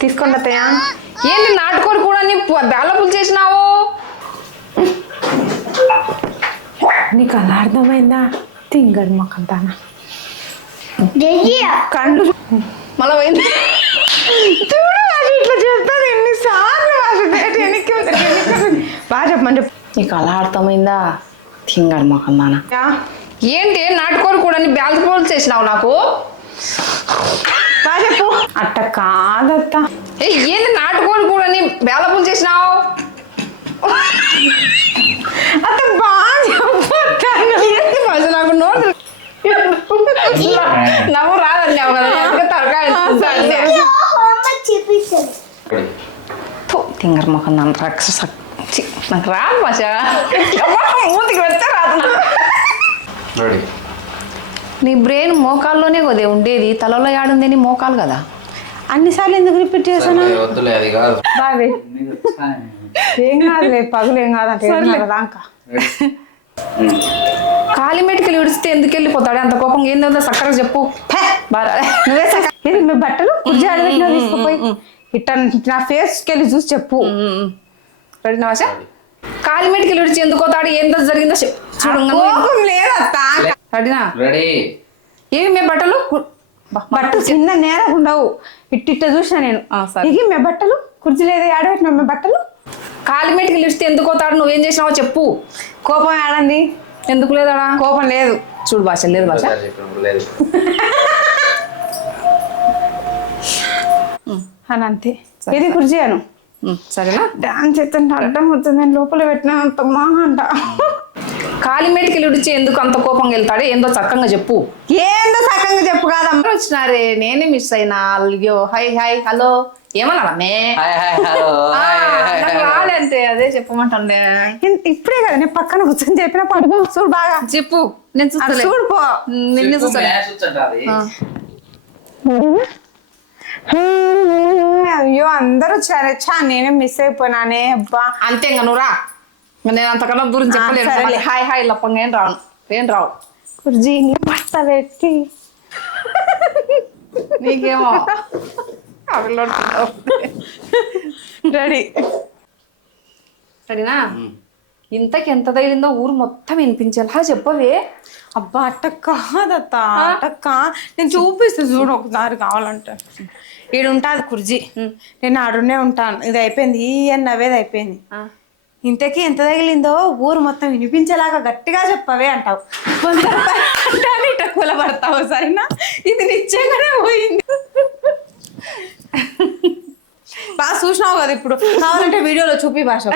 తీసుకోండి అత్తయ్య. ఏంది నాటుకోడి కూడా నీ బేళ్ళ పులు చేసినావు? నీకు అలా అర్థమైందా? తింగడు మొక్కంతానా కండ్లు మళ్ళీ పోయింది. చూడు భాష ఇట్లా చెప్తాను ఎన్నిసార్లు భాష వెనక్కి. బాగా చెప్పమని చెప్పు. నీకు అలా అర్థమైందా? తింగడు మొకందానా యా. ఏంటి నాటుకోడి కూడా నీ బేళ్ళ పులు చేసినావు నాకు? అట్ట కాదత్త. ఏంది నాటుకోడి కూడా నీ బేళ్ళ పులు చేసినావు? అత్త బాగా. ఏంది నాకు నోరు నవ్వు రాదన్నావు కదా ఎందుకు తరకాయ రెడీ తింగర్ మొఖం నన్ను రాక్షస ఛీ, నాకు రాదు భాష మూతికి వెళ్తే రాదు. నాకు. నీ బ్రెయిన్ మోకాల్లోనే కదే ఉండేది. తలలో యాడుంది నీ మోకాలు కదా. అన్నిసార్లు ఎందుకు రిపీట్ చేశాను? బావే. ఏం కాదులే పగులు ఏం కాదంటే దాకా కాలిమెటికలు విడిస్తే ఎందుకు వెళ్ళిపోతాడు? అంత కోపం ఏందో సక్కగా చెప్పు. నువ్వే మీ బట్టలు తీసుకుపోయి? ఇట్ట నా ఫేస్కి వెళ్ళి చూసి చెప్పు. రెడీ భాష కాలిమెటికలు విడిచి ఎందుకు పోతాడు ఏందో జరిగిందో చెప్పు. చూడు రెడీనా రెడీ ఏవి మీ బట్టలు బట్టలు చిన్న నేరకు ఉండవు. ఇట్టిట్ట చూసిన నేను. ఆ, సరే. ఇగి మీ బట్టలు కుర్చీ లేదు ఆడబెట్టిన మీ బట్టలు? కాలిమెటికలు విడిస్తే ఎందుకు పోతాడు? నువ్వేం చేసినావో చెప్పు. కోపం ఆడంది ఎందుకు లేదాడా? కోపం లేదు. చూడు భాష లేదు భాష. లేదు అని అంతే. ఇది కుర్చీ అను? సరేనా? డాన్స్ చేస్తుంటే అడ్డం అవుతుంది నేను లోపల పెట్టినంత మా అంట. కాలిమెటికలు విడిచి ఎందుకు అంత కోపం వెళ్తాడు? ఏందో చక్కగా చెప్పు. ఏందో సకంగా చెప్పు కాదమ్మా. అందరూ వచ్చినారే? నేనే మిస్ అయినా. అయ్యో హాయ్ హాయ్ హలో. అంతే అదే చెప్పమంటుండే. ఇన్- ఇప్పుడే కదా నేను పక్కన కూర్చొని చెప్పిన పడుకో చూడు బాగా. చెప్పు. నేను చూడు పో. నిన్ను. అయ్యో అందరూ వచ్చారే. చా నేనే మిస్ అయిపోయినానే. అబ్బా. అంతే ఇంకా నువ్వు రా. నేను అంతకన్నా దూరం చెప్పలేను. హాయ్ హాయ్ లప్పంగా ఏం రాను ఏం రావు. కుర్జీ నీ పట్ట పెట్టి. నీకేమో. రెడీ. సరేనా? ఇంతకి ఎంత తగిలిందో ఊరు మొత్తం వినిపించేలా. చెప్పవే. అబ్బా అట్ట కాదత్త అట్ట కా. నేను చూపిస్తా చూడు ఒకసారి కావాలంటే. ఈడు ఉంటుంది కుర్జీ. నేను ఆడునే ఉంటాను. ఇది అయిపోయింది. ఈ అని నవ్వేది అయిపోయింది. ఇంతకీ ఎంత తగిలిందో ఊరు మొత్తం వినిపించేలాగా గట్టిగా చెప్పవే అంటావు. వంద రూపాయలు అంటాను కూలబడతావు సరేనా? ఇది నిశ్చయంగానే పోయింది. బాగా చూసినావు కదా ఇప్పుడు. కావాలంటే వీడియోలో చూపి భాష.